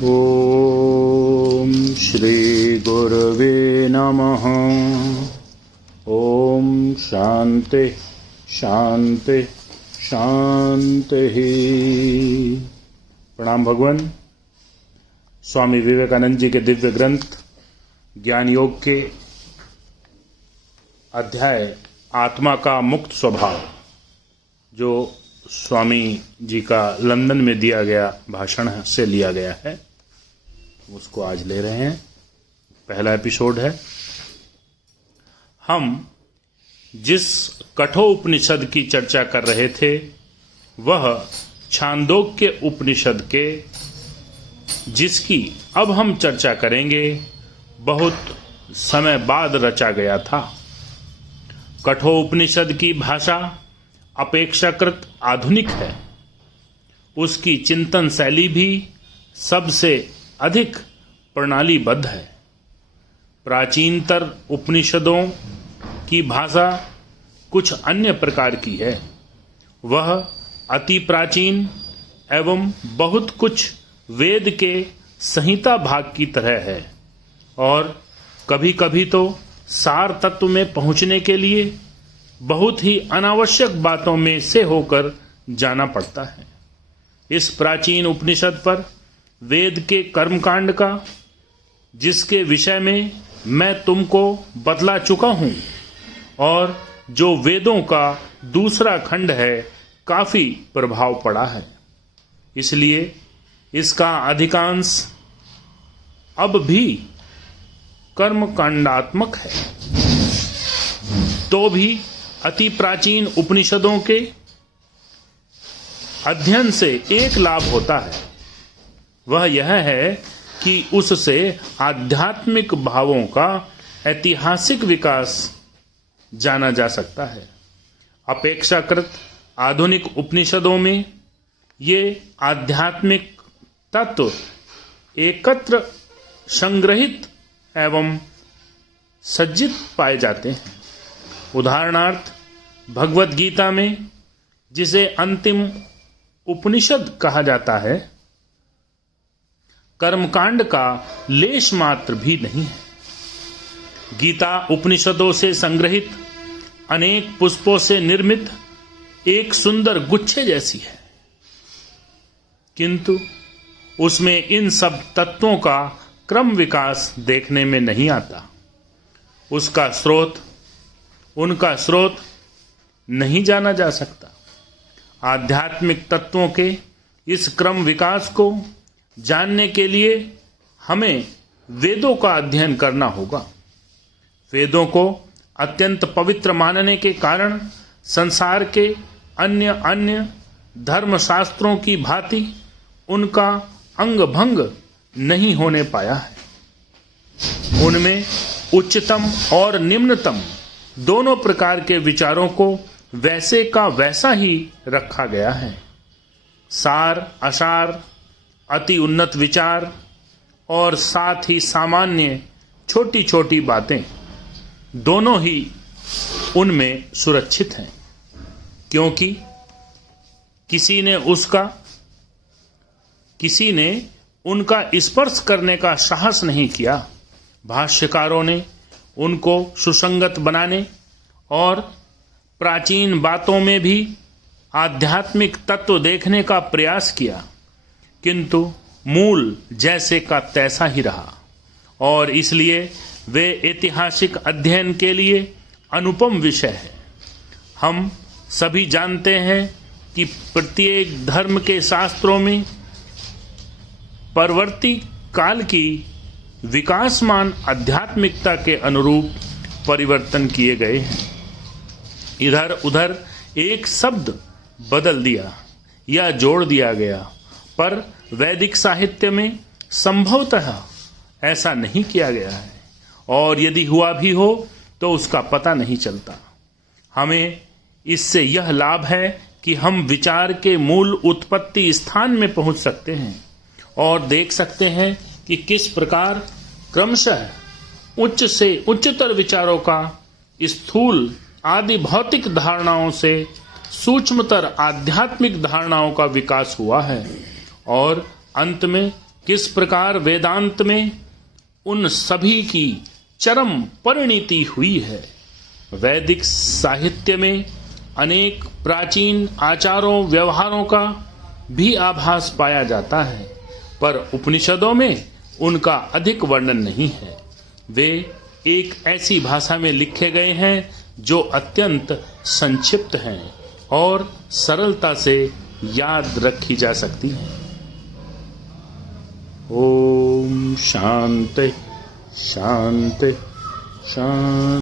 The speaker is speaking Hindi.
ओम श्री गुरवे नमः। ओम शांति शांति शांति। प्रणाम भगवान। स्वामी विवेकानंद जी के दिव्य ग्रंथ ज्ञान योग के अध्याय आत्मा का मुक्त स्वभाव, जो स्वामी जी का लंदन में दिया गया भाषण से लिया गया है, उसको आज ले रहे हैं। पहला एपिसोड है। हम जिस कठोपनिषद की चर्चा कर रहे थे वह छांदोग्य उपनिषद के, जिसकी अब हम चर्चा करेंगे, बहुत समय बाद रचा गया था। कठोपनिषद की भाषा अपेक्षाकृत आधुनिक है। उसकी चिंतन शैली भी सबसे अधिक प्रणालीबद्ध है। प्राचीनतर उपनिषदों की भाषा कुछ अन्य प्रकार की है। वह अति प्राचीन एवं बहुत कुछ वेद के संहिता भाग की तरह है और कभी कभी तो सार तत्व में पहुंचने के लिए बहुत ही अनावश्यक बातों में से होकर जाना पड़ता है। इस प्राचीन उपनिषद पर वेद के कर्मकांड का, जिसके विषय में मैं तुमको बतला चुका हूं, और जो वेदों का दूसरा खंड है, काफी प्रभाव पड़ा है। इसलिए इसका अधिकांश अब भी कर्मकांडात्मक है। तो भी अति प्राचीन उपनिषदों के अध्ययन से एक लाभ होता है। वह यह है कि उससे आध्यात्मिक भावों का ऐतिहासिक विकास जाना जा सकता है। अपेक्षाकृत आधुनिक उपनिषदों में ये आध्यात्मिक तत्व एकत्र संग्रहित एवं सज्जित पाए जाते हैं। उदाहरणार्थ, भगवत गीता में, जिसे अंतिम उपनिषद कहा जाता है, कर्मकांड का लेश मात्र भी नहीं है। गीता उपनिषदों से संग्रहित अनेक पुष्पों से निर्मित एक सुंदर गुच्छे जैसी है, किंतु उसमें इन सब तत्वों का क्रम विकास देखने में नहीं आता। उनका स्रोत नहीं जाना जा सकता। आध्यात्मिक तत्वों के इस क्रम विकास को जानने के लिए हमें वेदों का अध्ययन करना होगा। वेदों को अत्यंत पवित्र मानने के कारण संसार के अन्य धर्मशास्त्रों की भांति उनका अंग भंग नहीं होने पाया है। उनमें उच्चतम और निम्नतम दोनों प्रकार के विचारों को वैसे का वैसा ही रखा गया है। सार, असार, अति उन्नत विचार और साथ ही सामान्य छोटी छोटी बातें, दोनों ही उनमें सुरक्षित हैं, क्योंकि किसी ने उनका स्पर्श करने का साहस नहीं किया। भाष्यकारों ने उनको सुसंगत बनाने और प्राचीन बातों में भी आध्यात्मिक तत्व देखने का प्रयास किया, किंतु मूल जैसे का तैसा ही रहा, और इसलिए वे ऐतिहासिक अध्ययन के लिए अनुपम विषय है। हम सभी जानते हैं कि प्रत्येक धर्म के शास्त्रों में परवर्ती काल की विकासमान आध्यात्मिकता के अनुरूप परिवर्तन किए गए हैं। इधर उधर एक शब्द बदल दिया या जोड़ दिया गया, पर वैदिक साहित्य में संभवतः ऐसा नहीं किया गया है, और यदि हुआ भी हो तो उसका पता नहीं चलता। हमें इससे यह लाभ है कि हम विचार के मूल उत्पत्ति स्थान में पहुंच सकते हैं और देख सकते हैं कि किस प्रकार क्रमशः उच्च से उच्चतर विचारों का स्थूल आदि भौतिक धारणाओं से सूक्ष्मतर आध्यात्मिक धारणाओं का विकास हुआ है, और अंत में किस प्रकार वेदांत में उन सभी की चरम परिणति हुई है। वैदिक साहित्य में अनेक प्राचीन आचारों व्यवहारों का भी आभास पाया जाता है, पर उपनिषदों में उनका अधिक वर्णन नहीं है। वे एक ऐसी भाषा में लिखे गए हैं जो अत्यंत संक्षिप्त हैं और सरलता से याद रखी जा सकती हैं। ओम शांति शांति शांति।